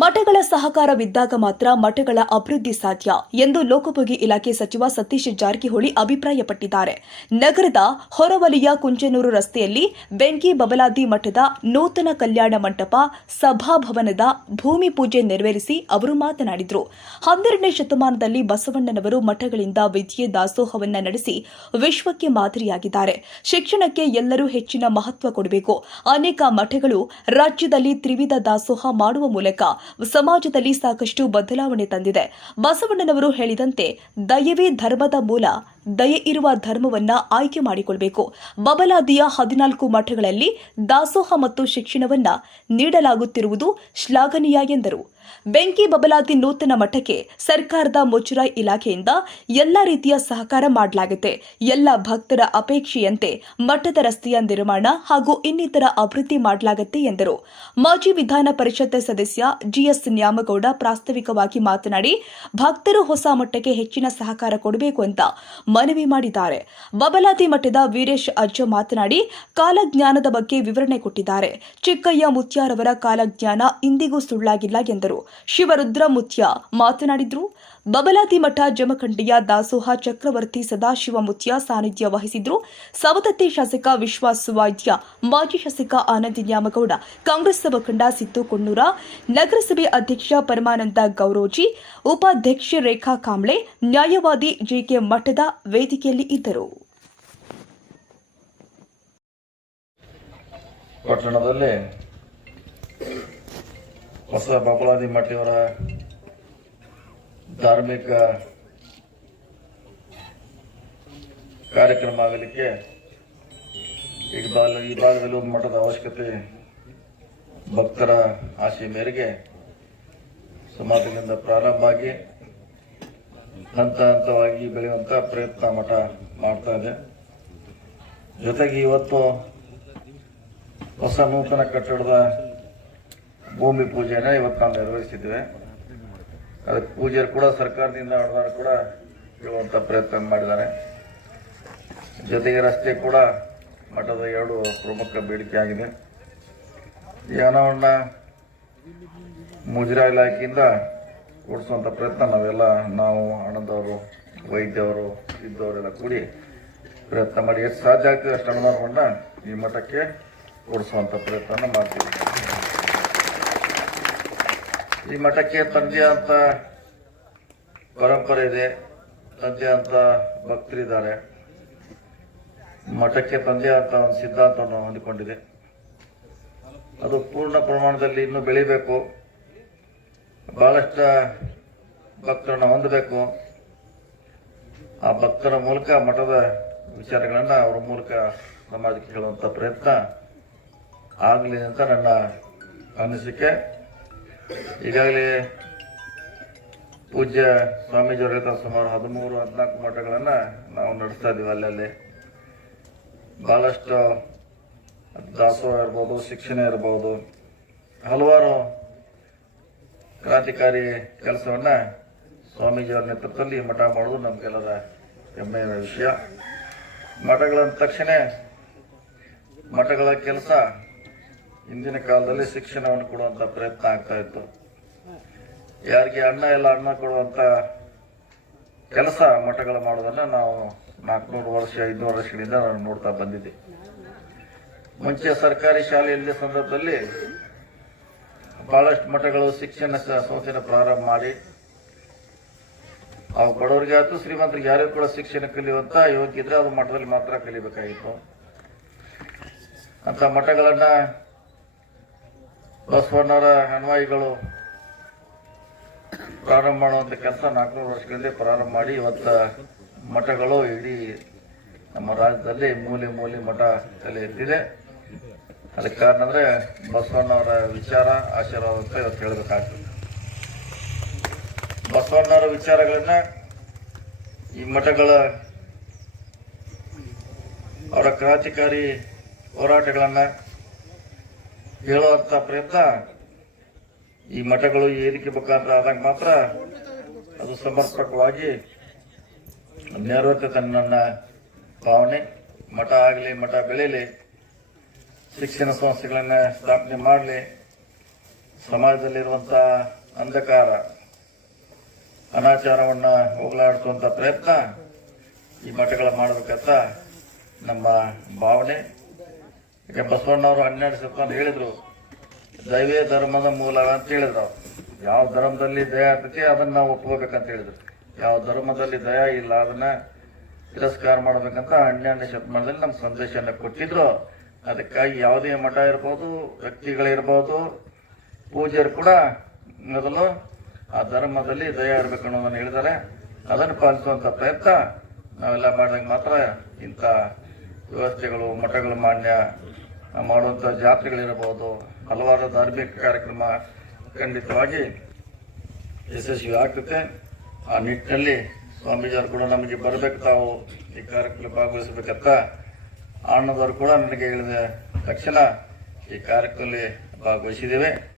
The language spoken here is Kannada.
ಮಠಗಳ ಸಹಕಾರವಿದ್ದಾಗ ಮಾತ್ರ ಮಠಗಳ ಅಭಿವೃದ್ಧಿ ಸಾಧ್ಯ ಎಂದು ಲೋಕೋಪಯೋಗಿ ಇಲಾಖೆ ಸಚಿವ ಸತೀಶ್ ಜಾರಕಿಹೊಳಿ ಅಭಿಪ್ರಾಯಪಟ್ಟಿದ್ದಾರೆ. ನಗರದ ಹೊರವಲಿಯ ಕುಂಚನೂರು ರಸ್ತೆಯಲ್ಲಿ ಬೆಂಕಿ ಬಬಲಾದಿ ಮಠದ ನೂತನ ಕಲ್ಯಾಣ ಮಂಟಪ ಸಭಾಭವನದ ಭೂಮಿ ಪೂಜೆ ನೆರವೇರಿಸಿ ಅವರು ಮಾತನಾಡಿದರು. ಹನ್ನೆರಡನೇ ಶತಮಾನದಲ್ಲಿ ಬಸವಣ್ಣನವರು ಮಠಗಳಿಂದ ವಿದ್ಯೆ ದಾಸೋಹವನ್ನು ನಡೆಸಿ ವಿಶ್ವಕ್ಕೆ ಮಾದರಿಯಾಗಿದ್ದಾರೆ. ಶಿಕ್ಷಣಕ್ಕೆ ಎಲ್ಲರೂ ಹೆಚ್ಚಿನ ಮಹತ್ವ ಕೊಡಬೇಕು. ಅನೇಕ ಮಠಗಳು ರಾಜ್ಯದಲ್ಲಿ ತ್ರಿವಿಧ ದಾಸೋಹ ಮಾಡುವ ಮೂಲಕ ಸಮಾಜದಲ್ಲಿ ಸಾಕಷ್ಟು ಬದಲಾವಣೆ ತಂದಿದೆ. ಬಸವಣ್ಣನವರು ಹೇಳಿದಂತೆ, ದಯವೇ ಧರ್ಮದ ಮೂಲ. ದಯೆ ಇರುವ ಧರ್ಮವನ್ನ ಆಯ್ಕೆ ಮಾಡಿಕೊಳ್ಬೇಕು. ಬಬಲಾದಿಯ ಹದಿನಾಲ್ಕು ಮಠಗಳಲ್ಲಿ ದಾಸೋಹ ಮತ್ತು ಶಿಕ್ಷಣವನ್ನ ನೀಡಲಾಗುತ್ತಿರುವುದು ಶ್ಲಾಘನೀಯ ಎಂದರು. ಬೆಂಕಿ ಬಬಲಾತಿ ನೂತನ ಮಠಕ್ಕೆ ಸರ್ಕಾರದ ಮುಜರಾಯಿ ಇಲಾಖೆಯಿಂದ ಎಲ್ಲ ರೀತಿಯ ಸಹಕಾರ ಮಾಡಲಾಗುತ್ತೆ. ಎಲ್ಲ ಭಕ್ತರ ಅಪೇಕ್ಷೆಯಂತೆ ಮಠದ ರಸ್ತೆಯ ನಿರ್ಮಾಣ ಹಾಗೂ ಇನ್ನಿತರ ಅಭಿವೃದ್ಧಿ ಮಾಡಲಾಗುತ್ತೆ ಎಂದರು. ಮಾಜಿ ವಿಧಾನ ಪರಿಷತ್ ಸದಸ್ಯ ಜಿಎಸ್ ನ್ಯಾಮಗೌಡ ಪ್ರಾಸ್ತಾವಿಕವಾಗಿ ಮಾತನಾಡಿ, ಭಕ್ತರು ಹೊಸ ಮಠಕ್ಕೆ ಹೆಚ್ಚಿನ ಸಹಕಾರ ಕೊಡಬೇಕು ಅಂತ ಮನವಿ ಮಾಡಿದ್ದಾರೆ. ಬಬಲಾತಿ ಮಠದ ವೀರೇಶ್ ಅಜ್ಜ ಮಾತನಾಡಿ, ಕಾಲಜ್ಞಾನದ ಬಗ್ಗೆ ವಿವರಣೆ ಕೊಟ್ಟಿದ್ದಾರೆ. ಚಿಕ್ಕಯ್ಯ ಮುತ್ಯಾರವರ ಕಾಲಜ್ಞಾನ ಇಂದಿಗೂ ಸುಳ್ಳಾಗಿಲ್ಲ ಎಂದರು. ಶಿವರುದ್ರ ಮುತ್ಯ ಮಾತನಾಡಿದ್ರು. ಬಬಲಾದಿ ಮಠ ಜಮಖಂಡಿಯ ದಾಸೋಹ ಚಕ್ರವರ್ತಿ ಸದಾಶಿವ ಮುತ್ಯ ಸಾನ್ನಿಧ್ಯ ವಹಿಸಿದ್ರು. ಸವದತ್ತಿ ಶಾಸಕ ವಿಶ್ವಾಸ ವೈದ್ಯ ಮಾಜಿ ಶಾಸಕ ಆನಂದ್ ನ್ಯಾಮಗೌಡ, ಕಾಂಗ್ರೆಸ್ ಮುಖಂಡ ಸಿದ್ದು ಕೊಣ್ಣೂರ, ನಗರಸಭೆ ಅಧ್ಯಕ್ಷ ಪರಮಾನಂದ ಗೌರೋಜಿ, ಉಪಾಧ್ಯಕ್ಷೆ ರೇಖಾ ಕಾಂಬ್ಳೆ ನ್ಯಾಯವಾದಿ ಜಿಕೆ ಮಠದ ವೇದಿಕೆಯಲ್ಲಿ ಇದ್ದರು. ಪಟ್ಟಣದಲ್ಲಿ ಹೊಸ ಬಬಲಾದಿ ಮಠಿಯವರ ಧಾರ್ಮಿಕ ಕಾರ್ಯಕ್ರಮ ಆಗಲಿಕ್ಕೆ ಈಗ ಈ ಭಾಗದಲ್ಲಿ ಒಂದು ಮಠದ ಅವಶ್ಯಕತೆ ಭಕ್ತರ ಆಶೆ ಮೇರೆಗೆ ಸಮಾಜದಿಂದ ಪ್ರಾರಂಭ ಆಗಿ ಹಂತ ಹಂತವಾಗಿ ಬೆಳೆಯುವಂಥ ಪ್ರಯತ್ನ ಮಠ ಮಾಡ್ತಾ ಇದೆ. ಜೊತೆಗೆ ಇವತ್ತು ಹೊಸ ನೂತನ ಕಟ್ಟಡದ ಭೂಮಿ ಪೂಜೆನ ಇವತ್ತು ನಾವು ಅದಕ್ಕೆ ಪೂಜೆಯರು ಕೂಡ, ಸರ್ಕಾರದಿಂದ ಅನುದಾನ ಕೂಡ ಇರುವಂತ ಪ್ರಯತ್ನ ಮಾಡಿದ್ದಾರೆ. ಜೊತೆಗೆ ರಸ್ತೆ ಕೂಡ ಮಠದ ಎರಡು ಪ್ರಮುಖ ಬೇಡಿಕೆ ಆಗಿದೆ. ಈ ಹಣವನ್ನ ಮುಜರಾ ಇಲಾಖೆಯಿಂದ ಕೊಡಿಸುವಂತ ಪ್ರಯತ್ನ ನಾವೆಲ್ಲ, ನಾವು, ಹಣದವರು, ವೈದ್ಯವರು, ಇದ್ದವರೆಲ್ಲ ಕೂಡಿ ಪ್ರಯತ್ನ ಮಾಡಿ. ಎಷ್ಟು ಸಾಧ್ಯ ಆಗ್ತದೆ ಅಷ್ಟು ಅನುದಾನವನ್ನ ಈ ಮಠಕ್ಕೆ ಕೊಡಿಸುವಂತ ಪ್ರಯತ್ನ ಮಾಡ್ತೀವಿ. ಈ ಮಠಕ್ಕೆ ತಂದೆ ಅಂತ ಪರಂಪರೆ ಇದೆ. ತಂದೆ ಅಂತ ಭಕ್ತರಿದ್ದಾರೆ. ಮಠಕ್ಕೆ ತಂದೆ ಅಂತ ಒಂದು ಸಿದ್ಧಾಂತವನ್ನು ಹೊಂದಿಕೊಂಡಿದೆ. ಅದು ಪೂರ್ಣ ಪ್ರಮಾಣದಲ್ಲಿ ಇನ್ನೂ ಬೆಳಿಬೇಕು. ಬಹಳಷ್ಟು ಭಕ್ತರನ್ನು ಹೊಂದಬೇಕು. ಆ ಭಕ್ತರ ಮೂಲಕ ಮಠದ ವಿಚಾರಗಳನ್ನು ಅವರ ಮೂಲಕ ಸಮಾಜಕ್ಕೆ ಹೇಳುವಂಥ ಪ್ರಯತ್ನ ಆಗಲಿ ಅಂತ ನನ್ನ ಅನಿಸಿಕೆ. ಈಗಾಗಲೇ ಪೂಜ್ಯ ಸ್ವಾಮೀಜಿಯವರ ಸುಮಾರು ಹದಿಮೂರು, ಹದಿನಾಲ್ಕು ಮಠಗಳನ್ನು ನಾವು ನಡೆಸ್ತಾ ಇದ್ದೀವಿ ಅಲ್ಲಲ್ಲಿ. ಭಾಳಷ್ಟು ದಾಸೋಹ ಇರ್ಬೋದು, ಶಿಕ್ಷಣ ಇರ್ಬೋದು, ಹಲವಾರು ಕ್ರಾಂತಿಕಾರಿ ಕೆಲಸವನ್ನ ಸ್ವಾಮೀಜಿಯವರ ನೇತೃತ್ವದಲ್ಲಿ ಮಠ ಮಾಡೋದು ನಮಗೆಲ್ಲರ ಹೆಮ್ಮೆಯ ವಿಷಯ. ಮಠಗಳಂದ ತಕ್ಷಣ ಮಠಗಳ ಕೆಲಸ ಹಿಂದಿನ ಕಾಲದಲ್ಲಿ ಶಿಕ್ಷಣವನ್ನು ಕೊಡುವಂತ ಪ್ರಯತ್ನ ಆಗ್ತಾ ಇತ್ತು. ಯಾರಿಗೆ ಅಣ್ಣ ಎಲ್ಲ ಅಣ್ಣ ಕೊಡುವಂತ ಕೆಲಸ ಮಠಗಳು ಮಾಡೋದನ್ನ ನಾವು ನಾಲ್ಕುನೂರು ವರ್ಷ, ಐದುನೂರು ವರ್ಷಗಳಿಂದ ನಾವು ನೋಡ್ತಾ ಬಂದಿದ್ದೆ. ಮುಂಚೆ ಸರ್ಕಾರಿ ಶಾಲೆಯಲ್ಲಿ ಸಂದರ್ಭದಲ್ಲಿ ಬಹಳಷ್ಟು ಮಠಗಳು ಶಿಕ್ಷಣ ಸಂಸ್ಥೆನ ಪ್ರಾರಂಭ ಮಾಡಿ, ಅವು ಬಡವರಿಗೆ ಆಯ್ತು ಶ್ರೀಮಂತರಿಗೆ ಯಾರು ಕೂಡ ಶಿಕ್ಷಣ ಕಲಿಯುವಂತ ಯೋಗ್ಯ ಇದ್ರೆ ಅದು ಮಠದಲ್ಲಿ ಮಾತ್ರ ಕಲಿಬೇಕಾಗಿತ್ತು. ಅಂತ ಮಠಗಳನ್ನ ಬಸವಣ್ಣವರ ಅನ್ವಾಯಿಗಳು ಪ್ರಾರಂಭ ಮಾಡುವಂಥ ಕೆಲಸ ನಾಲ್ಕುನೂರು ವರ್ಷಗಳಿಂದ ಪ್ರಾರಂಭ ಮಾಡಿ ಇವತ್ತು ಮಠಗಳು ಇಡೀ ನಮ್ಮ ರಾಜ್ಯದಲ್ಲಿ ಮೂಲೆ ಮೂಲೆ ಮಠ ತಲೆ ಎತ್ತಿದೆ ಅದಕ್ಕೆ ಕಾರಣ ಅಂದ್ರೆ ಬಸವಣ್ಣವರ ವಿಚಾರ, ಆಶೀರ್ವಾದ ಅಂತ ಇವತ್ತು ಹೇಳಬೇಕಾಗ್ತದೆ. ಬಸವಣ್ಣವರ ವಿಚಾರಗಳನ್ನು ಈ ಮಠಗಳ ಅವರ ಕ್ರಾಂತಿಕಾರಿ ಹೋರಾಟಗಳನ್ನ ಹೇಳುವಂತ ಪ್ರಯತ್ನ ಈ ಮಠಗಳು ಏರಿಕೆ ಮುಖಾಂತರ ಆದಾಗ ಮಾತ್ರ ಅದು ಸಮರ್ಪಕವಾಗಿ ನೆರವೇರ್ತದೆ ನನ್ನ ಭಾವನೆ. ಮಠ ಆಗಲಿ, ಮಠ ಬೆಳೀಲಿ, ಶಿಕ್ಷಣ ಸಂಸ್ಥೆಗಳನ್ನ ಸ್ಥಾಪನೆ ಮಾಡಲಿ ಸಮಾಜದಲ್ಲಿರುವಂಥ ಅಂಧಕಾರ, ಅನಾಚಾರವನ್ನ ಹೋಗಲಾಡಿಸುವಂತ ಪ್ರಯತ್ನ ಈ ಮಠಗಳ ಮಾಡಬೇಕಂತ ನಮ್ಮ ಭಾವನೆ. ಈಗ ಬಸವಣ್ಣವರು ಹನ್ನೆರಡು ಅಂತ ಹೇಳಿದ್ರು. ದೈವೇ ಧರ್ಮದ ಮೂಲ ಅಂತ ಹೇಳಿದ್ರು. ಯಾವ ಧರ್ಮದಲ್ಲಿ ದಯ ಇರ್ತೈತಿ ಅದನ್ನ ನಾವು ಒಪ್ಕೋಬೇಕಂತ ಹೇಳಿದ್ರು. ಯಾವ ಧರ್ಮದಲ್ಲಿ ದಯ ಇಲ್ಲ ಅದನ್ನ ತಿರಸ್ಕಾರ ಮಾಡ್ಬೇಕಂತ ಹನ್ನೆರಡನೇ ಶತಮಾನದಲ್ಲಿ ನಮ್ಮ ಸಂದೇಶನ ಕೊಟ್ಟಿದ್ರು. ಅದಕ್ಕಾಗಿ ಯಾವುದೇ ಮಠ ಇರ್ಬೋದು, ವ್ಯಕ್ತಿಗಳಿರ್ಬೋದು, ಪೂಜೆಯರು ಕೂಡ ಮೊದಲು ಆ ಧರ್ಮದಲ್ಲಿ ದಯ ಇರಬೇಕು ಅನ್ನೋದನ್ನು ಹೇಳಿದ್ದಾರೆ. ಅದನ್ನು ಪಾಲಿಸುವಂತ ಪ್ರಯತ್ನ ನಾವೆಲ್ಲ ಮಾಡಿದಾಗ ಮಾತ್ರ ಇಂಥ ವ್ಯವಸ್ಥೆಗಳು, ಮಠಗಳು ಮಾನ್ಯ ಮಾಡುವಂಥ ಜಾತ್ರೆಗಳಿರಬಹುದು. ಹಲವಾರು ಧಾರ್ಮಿಕ ಕಾರ್ಯಕ್ರಮ ಖಂಡಿತವಾಗಿ ಯಶಸ್ವಿ ಆಗ್ತದೆ. ಆ ನಿಟ್ಟಿನಲ್ಲಿ ಸ್ವಾಮೀಜಿಯವರು ಕೂಡ ನಮಗೆ ಬರಬೇಕು, ತಾವು ಈ ಕಾರ್ಯಕ್ರಮ ಭಾಗವಹಿಸಬೇಕಂತ. ಆನಂದವರು ಕೂಡ ನನಗೆ ಹೇಳಿದ ತಕ್ಷಣ ಈ ಕಾರ್ಯಕ್ರಮದಲ್ಲಿ ಭಾಗವಹಿಸಿದ್ದೇವೆ.